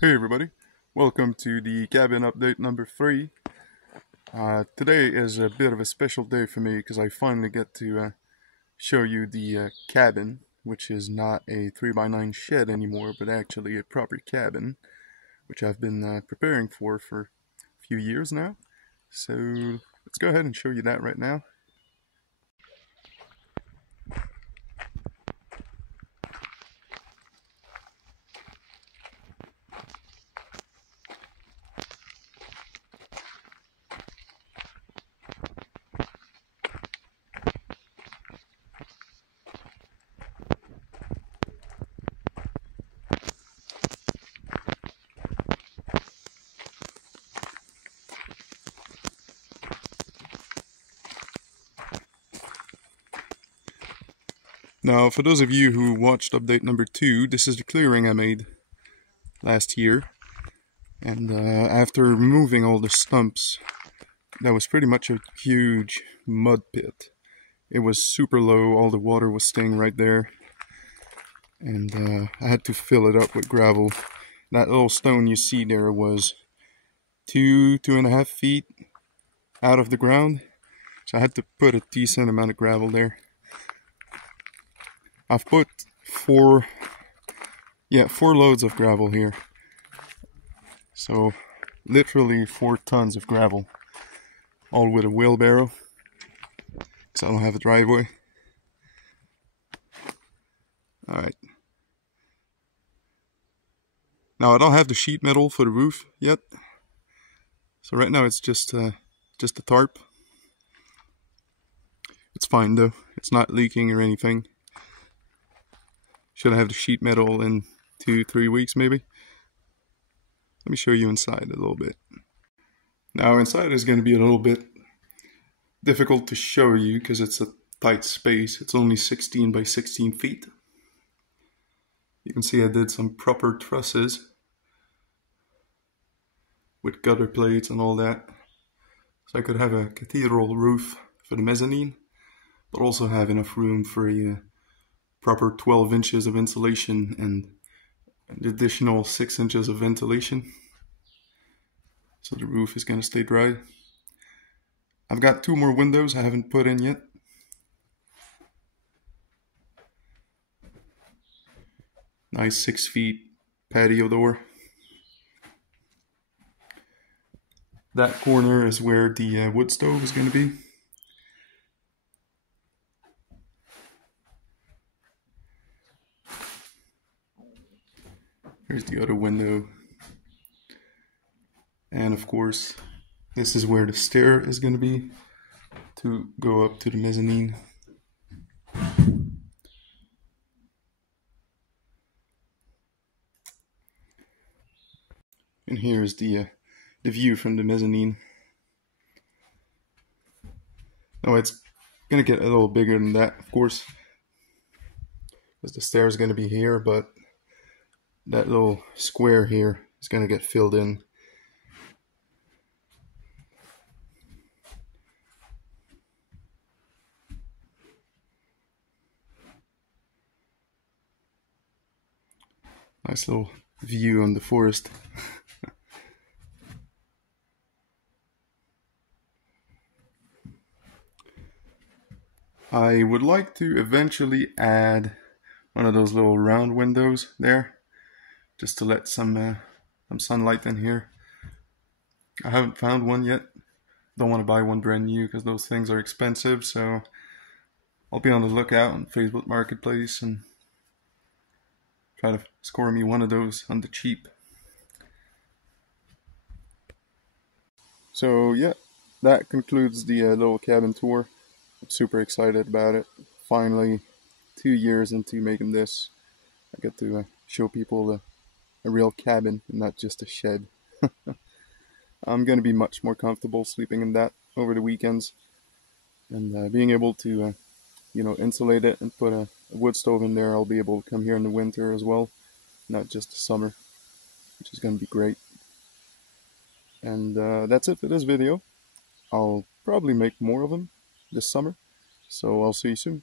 Hey everybody, welcome to the cabin update number 3. Today is a bit of a special day for me because I finally get to show you the cabin, which is not a 3x9 shed anymore, but actually a proper cabin, which I've been preparing for a few years now. So let's go ahead and show you that right now. Now, for those of you who watched update number 2, this is the clearing I made last year. And after removing all the stumps, that was pretty much a huge mud pit. It was super low, all the water was staying right there. And I had to fill it up with gravel. That little stone you see there was 2.5 feet out of the ground. So I had to put a decent amount of gravel there. I've put four loads of gravel here. So literally 4 tons of gravel. All with a wheelbarrow, because I don't have a driveway. Alright. Now I don't have the sheet metal for the roof yet. So right now it's just a tarp. It's fine though. It's not leaking or anything. Should have the sheet metal in 2-3 weeks maybe. Let me show you inside a little bit. Now inside is going to be a little bit difficult to show you because it's a tight space. It's only 16 by 16 feet. You can see I did some proper trusses with gutter plates and all that. So I could have a cathedral roof for the mezzanine, but also have enough room for a proper 12 inches of insulation and an additional 6 inches of ventilation. So the roof is going to stay dry. I've got 2 more windows I haven't put in yet. Nice 6 feet patio door. That corner is where the wood stove is going to be. Here's the other window. And of course, this is where the stair is going to be to go up to the mezzanine. And here's the view from the mezzanine. Now it's going to get a little bigger than that, of course, because the stair is going to be here, but that little square here is going to get filled in. Nice little view on the forest. I would like to eventually add one of those little round windows there, just to let some sunlight in here. I haven't found one yet. Don't want to buy one brand new because those things are expensive, so I'll be on the lookout on Facebook Marketplace and try to score me one of those on the cheap. So yeah, that concludes the little cabin tour. I'm super excited about it. Finally, 2 years into making this, I get to show people a real cabin and not just a shed. I'm going to be much more comfortable sleeping in that over the weekends, and being able to insulate it and put a wood stove in there. I'll be able to come here in the winter as well, not just the summer, which is going to be great. And that's it for this video. I'll probably make more of them this summer, so I'll see you soon.